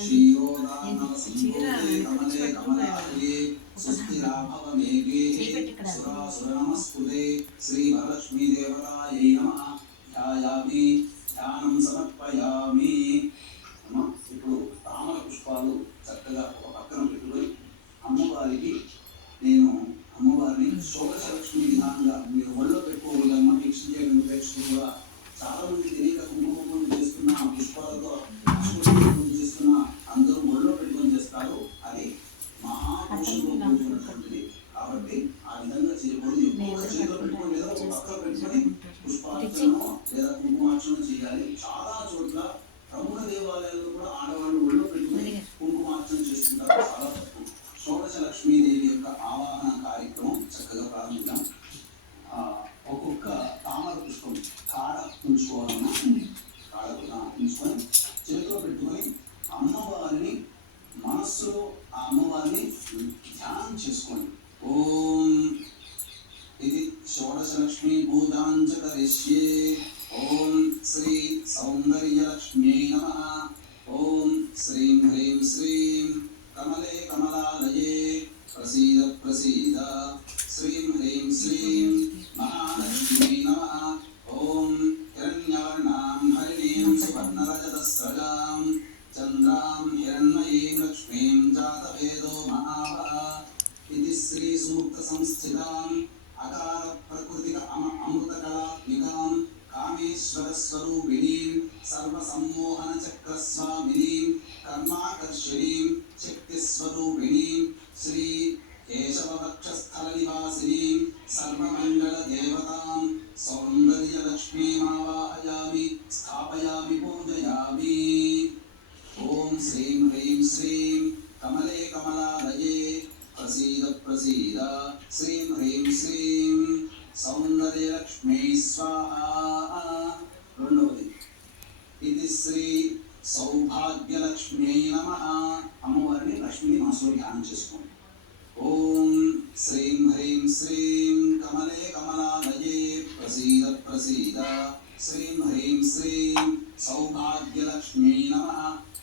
క్షీరోదాన సంభోగే కమలే కమలాలయే సుస్థిరాభవ మేఘే సురాసుర నమస్కుతే శ్రీ వరలక్ష్మీ దేవతాయై నమః ధ్యాయామి ధ్యానం సమర్పయామి. ఇప్పుడు తామర పుష్పాలు చక్కగా ఒక పక్కన పెట్టుకొని అమ్మవారికి నేను అమ్మవారిని షోడశ లక్ష్మి విధానంగా మీరు ఒళ్ళో పెట్టుకోగలమ్మా. వీక్షించేటువంటి ప్రేక్షకులు కూడా చాలా మంది తెలియక కుంకుమ పూజ చేస్తున్న పుష్పాలతో పూజ చేస్తున్న అందరూ ఒళ్ళో పెట్టుకొని చేస్తారు. అది మహాపురుషులతో కూడుకున్నటువంటిది కాబట్టి ఆ విధంగా చేయకూడదు. ఎక్కువగా చేతిలో పెట్టుకొని లేదా ఒక పక్కన పెట్టుకొని పుష్పార్చన లేదా కుంకుమార్చన చేయాలి. చాలా చోట్ల ప్రముఖ దేవాలయాల్లో కూడా ఆడవాళ్ళు ఒళ్ళో పెట్టుకొని కుంకుమార్చన చేస్తుంటారు. చాలా తప్పు. షోడశ లక్ష్మీదేవి యొక్క ఆవాహన కార్యక్రమం చక్కగా ప్రారంభిద్దాం. ఒక్కొక్క తామర పుష్పం కాడ ఉంచుకోవాలన్నా కాడ ఉంచుకొని చేతిలో పెట్టుకొని అమ్మవారిని మనస్సులో ఆ అమ్మవారిని ధ్యానం చేసుకోండి. ఓం ఇది షోడశ లక్ష్మీ పూజాంచ కరిష్యే. ఓం శ్రీ సౌందర్యలక్ష్మ్యై నమః. ఓం శ్రీం హ్రీం శ్రీం కమలే కమలాలయే ప్రసీద ప్రసీద శ్రీం హ్రీం శ్రీం మహాలక్ష్మీ నమః. ఓం హిరణ్యవర్ణాం హరిణీం సువర్ణరజతస్రజాం చంద్రాం హిరణ్మయీం లక్ష్మీం జాతవేదో మహావః. ఇది శ్రీ సూక్త సంస్థితాం అకార ప్రకృతిక అమృతకళాత్మికాం కామేశ్వర స్వరూపిణీం సర్వసమ్మోహన చక్రస్వామినీం కర్మాకర్షిణీం శక్తి స్వరూపిణీం శ్రీ కేశవ వక్షస్థల నివాసినీం సర్వమంగళ దేవతాం సౌందర్యలక్ష్మీమావాహయామి స్థాపయామి పూజయామి. ఓం శ్రీం హ్రీం శ్రీం కమలే కమలాలయే ప్రసీద ప్రసీద శ్రీం హ్రీం శ్రీం సౌందర్యలక్ష్మీ స్వాహా. రెండవది ఇది శ్రీ సౌభాగ్యలక్ష్మ్యై నమః. అమ్మవారిని లక్ష్మిని మనసులో ధ్యానం చేసుకోండి. ఓం శ్రీం హ్రీం శ్రీం కమలే కమలాలయే ప్రసీద ప్రసీద శ్రీం హ్రీం శ్రీం సౌభాగ్యలక్ష్మ్యై నమః.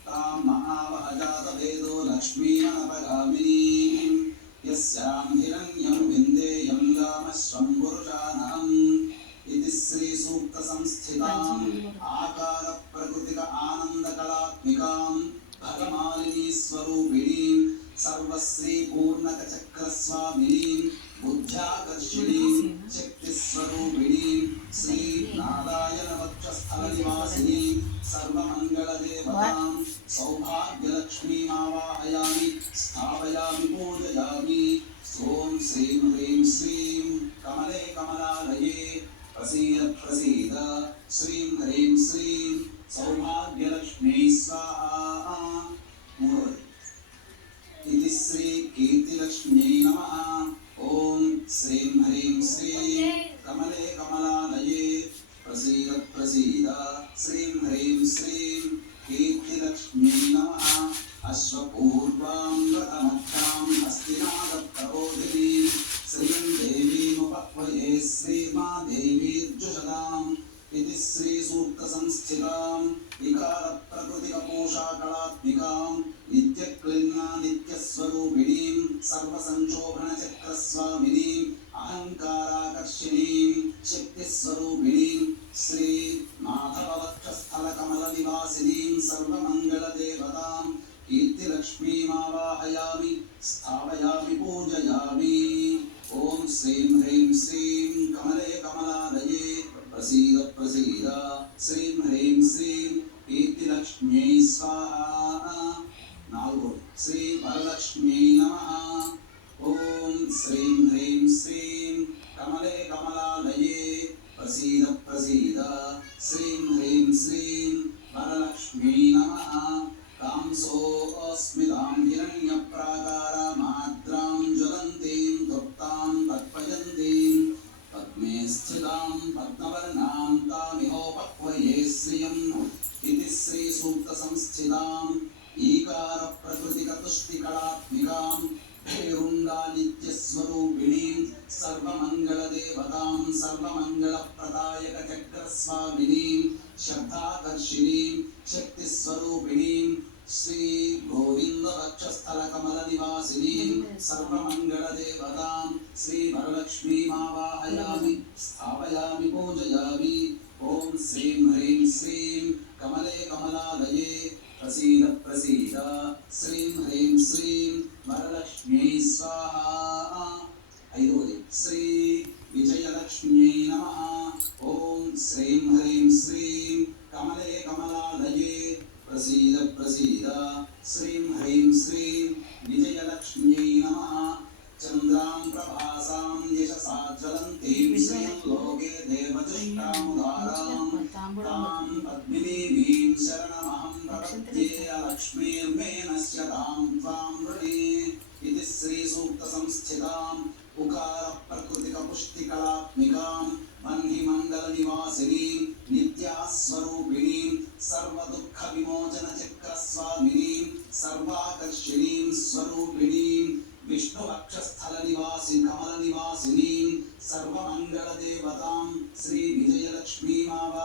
తాం మహావహ జాతవేదో లక్ష్మీమనపగామినీం యస్యాం హిరణ్యం విందేయం గామశ్వం పురుషానహం. ఇది శ్రీ సూక్త సంస్థితాం ఆకార ప్రకృతిక ఆనంద కళాత్మికాం భగమాలినీ స్వరూపిణీం సర్వశ్రీ పూర్ణక చక్రస్వామినీం బుద్ధ్యాకర్షిణీం శక్తి స్వరూపిణీం శ్రీ నారాయణ వక్షస్థల నివాసినీం సర్వమంగళ దేవతాం సౌభాగ్యలక్ష్మీమావాహయామి స్థాపయామి పూజయామి. ఓం శ్రీం హ్రీం శ్రీం కమలే కమలాలయే ప్రసీద ప్రసీద శ్రీం హ్రీం శ్రీం సౌభాగ్యలక్ష్మీ స్వాహా. మూడవది ఇది శ్రీ కీర్తిలక్ష్మ్యై నమః. ఓం శ్రీం హ్రీం శ్రీం కమలే కమలాలయే ప్రసీద ప్రసీద శ్రీం హ్రీం శ్రీం కీర్తిలక్ష్మ్యై నమః. అశ్వపూర్వాం రథమధ్యాం హస్తినాద ప్రబోధినీం శ్రీం దేవీముపక్వయే శ్రీమాదేవీర్జుషదాం. ఇది శ్రీ సూక్త సంస్థితాం వికార ప్రకృతిక పోషాకళాత్మికాం నిత్యక్లిన్నా నిత్యస్వరూపిణీం సర్వసంక్షోభణ చక్రస్వామినీం అహంకారాకర్షిణీం శక్తి స్వరూపిణీం శ్రీ మాధవ వక్షస్థల కమల నివాసినీం సర్వమంగళ దేవతాం కీర్తిలక్ష్మీమావాహయామి స్థాపయామి పూజయామి. ఓం శ్రీం హ్రీం శ్రీం కమలే కమలాలయే ప్రసీద ప్రసీద శ్రీం హ్రీం శ్రీం కీర్తిలక్ష్మ్యై స్వాహా. నాలుగోది శ్రీ వరలక్ష్మ్యై నమః. ఓం శ్రీం హ్రీం శ్రీం కమలే కమలాలయే ప్రసీద ప్రసీద శ్రీం హ్రీం శ్రీం వరలక్ష్మ్యై నమః. కాంసోస్మితాం హిరణ్యప్రాకారమాద్రాం జ్వలంతీం తృప్తాం తర్పయంతీం పద్మే స్థితాం పద్మవర్ణాం తామిహోపక్వయే శ్రియం. ఇది శ్రీ సూక్త సంస్థితాం ఈకార ప్రకృతిక తుష్టి కళాత్మికాం భైరుండా నిత్యస్వరూపిణీం సర్వమంగళ దేవతాం సర్వమంగళ ప్రదాయక చక్రస్వామినీం శ్రద్ధాకర్షిణీం శక్తి స్వరూపిణీం శ్రీ निवासिनीं सर्वमङ्गलदेवतां श्रीवरलक्ष्मीमावाहयामि स्थापयामि पूजयामि। ॐ श्रीं ह्रीं श्रीं कमले कमलालये प्रसीद प्रसीद श्रीं ह्रीं श्रीं वरलक्ष्म्यै स्वाहा। ऐदवది श्री विजयलक्ष्म्यै नमः। ॐ श्रीं ह्रीं श्रीं कमले कमलालये प्रसीद प्रसीद श्रीं ह्रीं श्रीं विजयलक्ष्म्यै नमः। चन्द्रां प्रभासां यशसा ज्वलन्तीं श्रियं लोके देवचष्टामुदारां तां पद्मिनीं शरणमहं प्रपद्ये लक्ष्मीर्मे नश्यतां त्वां वृणे। इति श्रीसूक्तसंस्थिताम् उकारप्रकृतिकपुष्टिकलात्मिकां मह्निमण्डलनिवासिनीं नित्यास्वरूपिणीं सर्वदुःखविमोचनचक्रस्वामिनीं सर्वाकर्षिणीं स्वरूपिणीं विष्णुवक्षस्थलनिवासि कमलनिवासिनीं सर्वमङ्गलदेवतां श्रीविजयलक्ष्मीमावाहयामि।